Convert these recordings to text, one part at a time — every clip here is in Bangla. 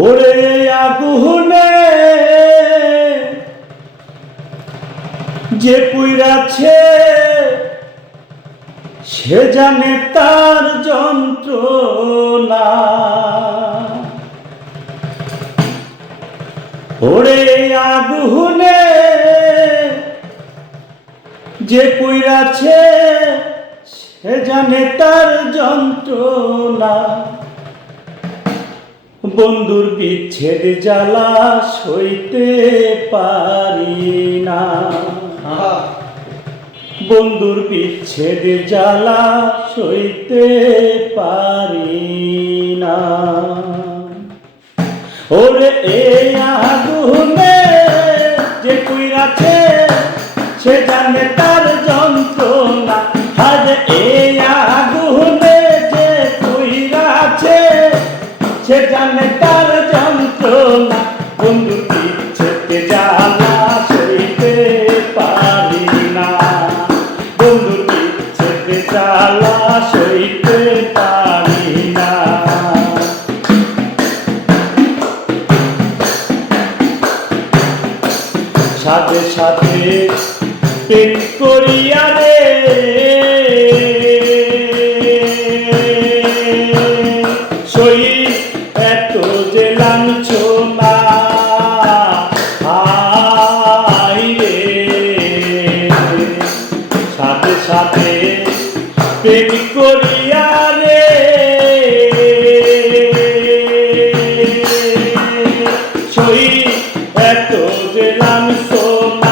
ওরে আগুনে যে পুইরাছে, সে জানে তার যন্ত্রণা। ওরে আগুনে যে পুইরাছে, সে জানে তার যন্ত্রণা। বন্ধুর বিচ্ছেদ জ্বালা সইতে পারি না। বন্ধুর বিচ্ছেদ জ্বালা সইতে পারি না। ওরে এ আগুনে জানে তার যন্ত্রণা। বন্ধু পিছেতে জ্বালা সইতে পারি না। সাথে সাথে প্রেম সাথে প্রেম করিয়া রে। সই এত যে নাম হাই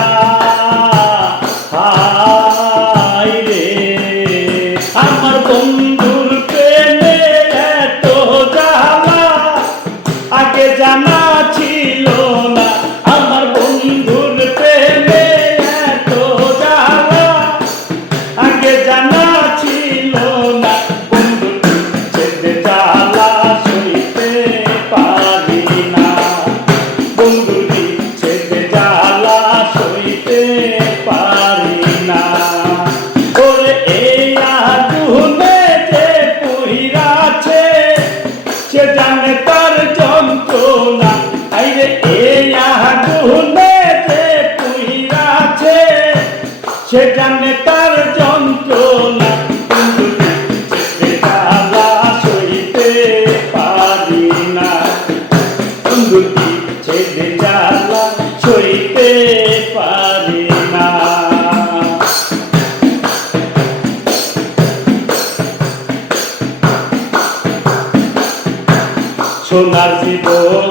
সে জানে তার যন্ত্রণা ছেড়ে জ্বালা না। সোনার জীবন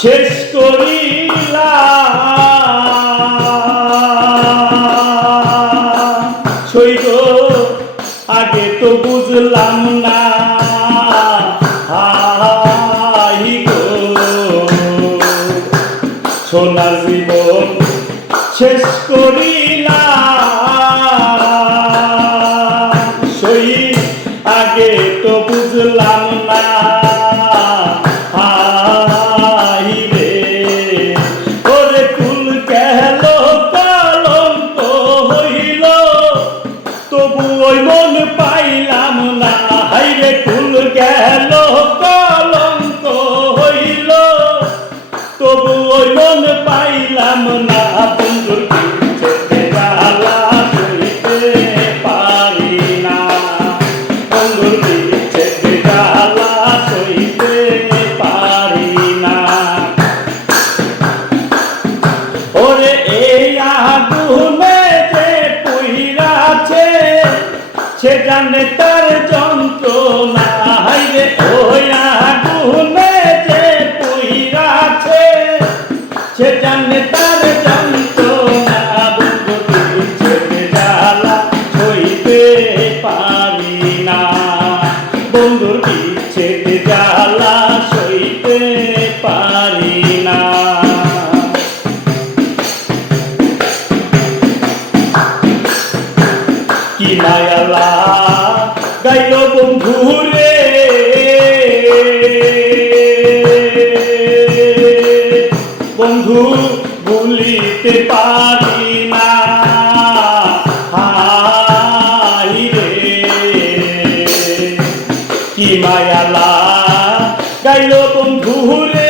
শেষ করিলাম। তো বুঝলাম না মন পাইলাম না মায়ালা, গাইল বন্ধু রে। বন্ধু, ভুলিতে পারি না। হাই রে। কি মায়ালা, গাইল বন্ধু বন্ধুরে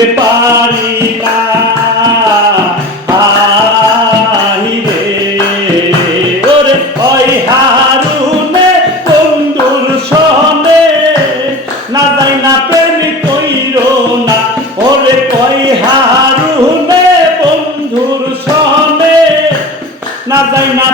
ভুলিতে পারি না আহি রে ওরে ওই হারুনে না যাই না প্রেম কইর না, ওরে কই হারুনে বন্ধুর সনে। না যাই না